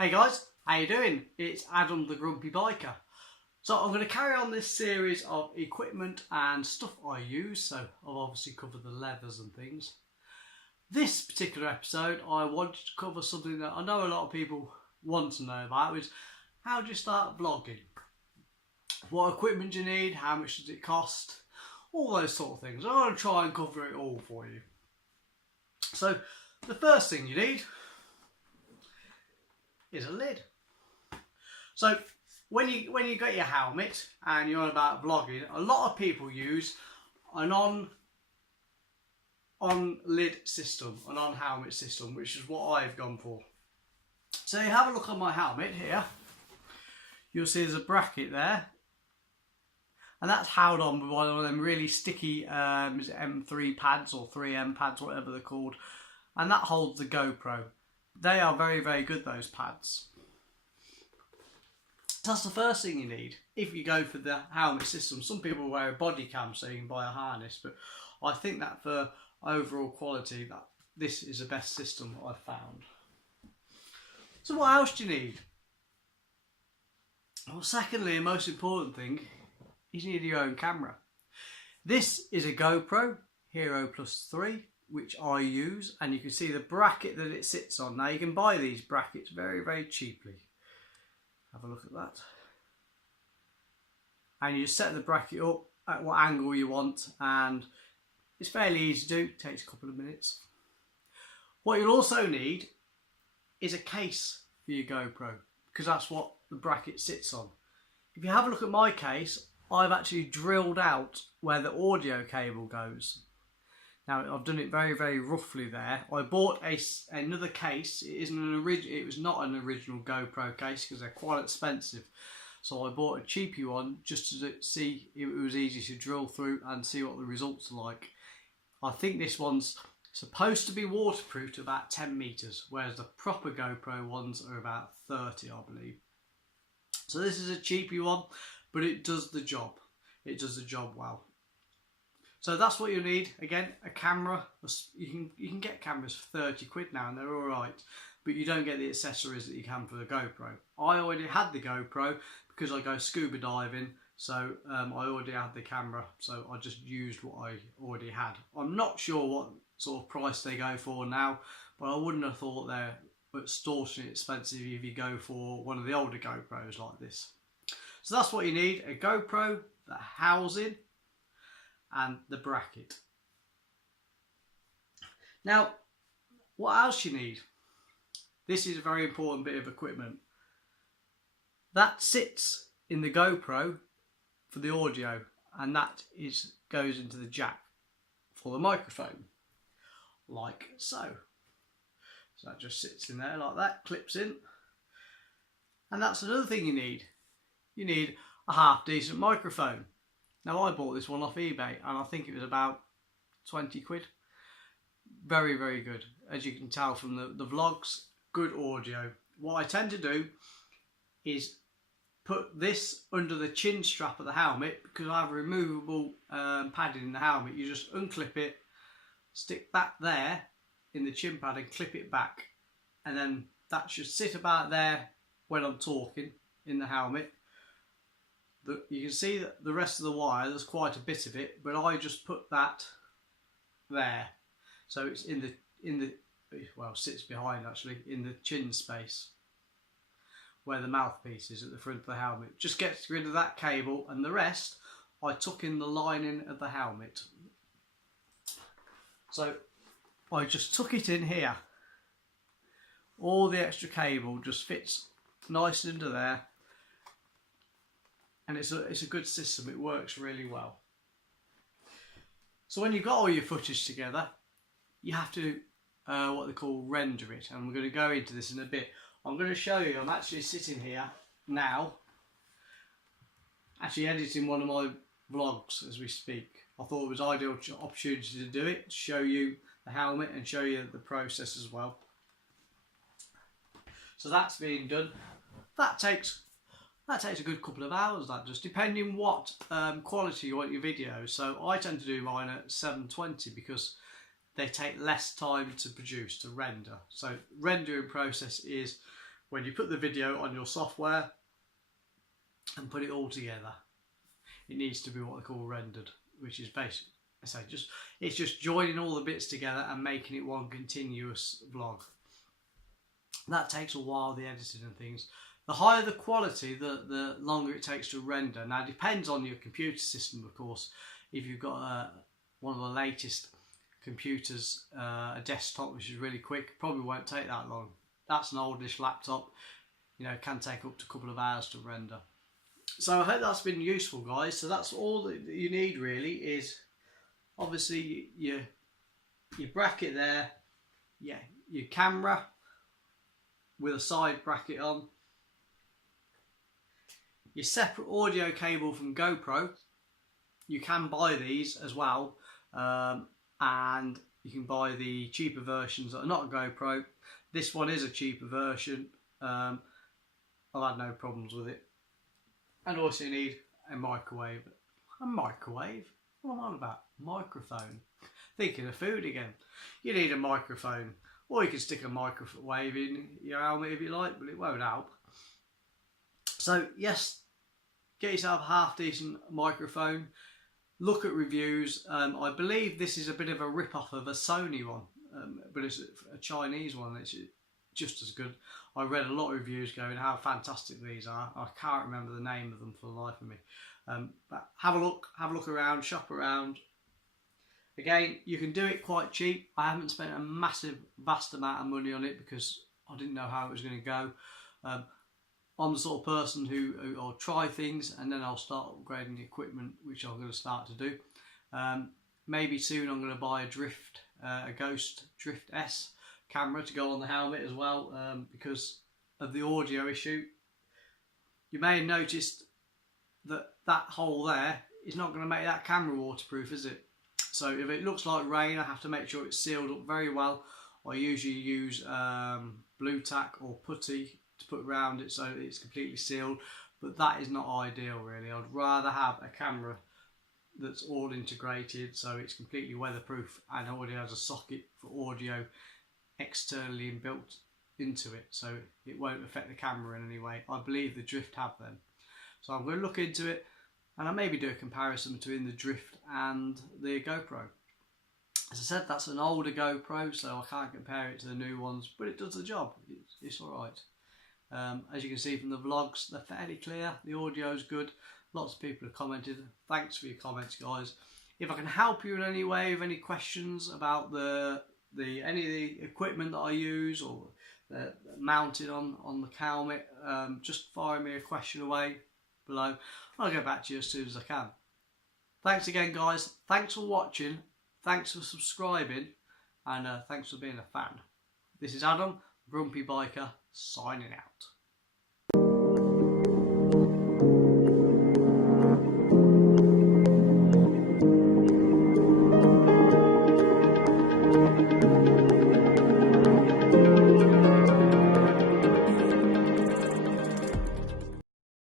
Hey guys, how you doing? It's Adam the Grumpy Biker. So I'm going to carry on this series of equipment and stuff I use. So I've obviously covered the leathers and things. This particular episode I wanted to cover something that I know a lot of people want to know about, is how do you start vlogging? What equipment do you need? How much does it cost? All those sort of things. I'm going to try and cover it all for you. So the first thing you need is a lid. So when you get your helmet and you're on about vlogging, a lot of people use an on lid system, an on helmet system, which is what I've gone for. So you have a look on my helmet here. You'll see there's a bracket there, and that's held on by one of them really sticky is it M3 pads or 3M pads, whatever they're called, and that holds the GoPro. They are very, very good, those pads. So that's the first thing you need if you go for the helmet system. Some people wear a body cam so you can buy a harness, but I think that for overall quality, that this is the best system I've found. So what else do you need? Well, secondly, and most important thing, is you need your own camera. This is a GoPro Hero Plus 3, which I use, and you can see the bracket that it sits on. Now you can buy these brackets very, very cheaply. Have a look at that. And you set the bracket up at what angle you want, and it's fairly easy to do. It takes a couple of minutes. What you'll also need is a case for your GoPro, because that's what the bracket sits on. If you have a look at my case, I've actually drilled out where the audio cable goes. Now I've done it very, very roughly there. I bought another case. It was not an original GoPro case because they're quite expensive. So I bought a cheapy one just to see if it was easy to drill through and see what the results are like. I think this one's supposed to be waterproof to about 10 meters, whereas the proper GoPro ones are about 30, I believe. So this is a cheapy one, but it does the job. It does the job well. So that's what you need. Again, a camera. You can get cameras for 30 quid now and they're alright, but you don't get the accessories that you can for the GoPro. I already had the GoPro because I go scuba diving, so I already had the camera, so I just used what I already had. I'm not sure what sort of price they go for now, but I wouldn't have thought they're extortionately expensive if you go for one of the older GoPros like this. So that's what you need: a GoPro, the housing, and the bracket. Now, what else you need? This is a very important bit of equipment. That sits in the GoPro for the audio, and that goes into the jack for the microphone, like so. So that just sits in there like that, clips in. And that's another thing you need. You need a half decent microphone. Now I bought this one off eBay and I think it was about 20 quid. Very, very good. As you can tell from the vlogs, good audio. What I tend to do is put this under the chin strap of the helmet, because I have a removable padding in the helmet. You just unclip it, stick that there in the chin pad and clip it back. And then that should sit about there when I'm talking in the helmet. You can see that the rest of the wire, there's quite a bit of it, but I just put that there, so it's well, sits behind actually in the chin space where the mouthpiece is at the front of the helmet. Just gets rid of that cable, and the rest I tuck in the lining of the helmet. So I just tuck it in here. All the extra cable just fits nice into there. And it's a good system. It works really well. So when you've got all your footage together, you have to what they call render it, and we're going to go into this in a bit. I'm going to show you. I'm actually sitting here now, actually editing one of my vlogs as we speak. I thought it was an ideal opportunity to do it, to show you the helmet and show you the process as well. So that's being done. That takes a good couple of hours, that does, depending what quality you want your videos. So I tend to do mine at 720 because they take less time to produce, to render. So rendering process is when you put the video on your software and put it all together, it needs to be what they call rendered, which is basically, it's just joining all the bits together and making it one continuous vlog. That takes a while, the editing and things. The higher the quality, the longer it takes to render. Now, it depends on your computer system, of course. If you've got one of the latest computers, a desktop which is really quick, probably won't take that long. That's an oldish laptop, you know, it can take up to a couple of hours to render. So I hope that's been useful, guys. So that's all that you need really, is obviously your bracket there, yeah, your camera with a side bracket on, your separate audio cable from GoPro. You can buy these as well, and you can buy the cheaper versions that are not a GoPro. This one is a cheaper version. I've had no problems with it. And also you need a microwave. A microwave? What am I on about? Microphone. Thinking of food again. You need a microphone. Or you can stick a microwave in your helmet if you like, but it won't help. So yes, get yourself a half decent microphone. Look at reviews. I believe this is a bit of a rip-off of a Sony one, but it's a Chinese one. It's just as good. I read a lot of reviews going how fantastic these are. I can't remember the name of them for the life of me. But have a look around, shop around. Again, you can do it quite cheap. I haven't spent a vast amount of money on it because I didn't know how it was going to go. I'm the sort of person who'll try things and then I'll start upgrading the equipment, which I'm going to start to do. Maybe soon I'm going to buy a Ghost Drift S camera to go on the helmet as well, because of the audio issue. You may have noticed that hole there is not going to make that camera waterproof, is it? So if it looks like rain, I have to make sure it's sealed up very well. I usually use blue tack or putty to put around it so it's completely sealed, but that is not ideal really. I'd rather have a camera that's all integrated so it's completely weatherproof and already has a socket for audio externally inbuilt into it, so it won't affect the camera in any way. I believe the Drift have them. So I'm going to look into it and I'll maybe do a comparison between the Drift and the GoPro. As I said, that's an older GoPro, so I can't compare it to the new ones, but it does the job. It's alright. As you can see from the vlogs, they're fairly clear. The audio is good. Lots of people have commented. Thanks for your comments, guys. If I can help you in any way with any questions about any of the equipment that I use or mounted on the helmet, just fire me a question away below. I'll get back to you as soon as I can. Thanks again, guys. Thanks for watching. Thanks for subscribing, and thanks for being a fan. This is Adam, Grumpy Biker, signing out.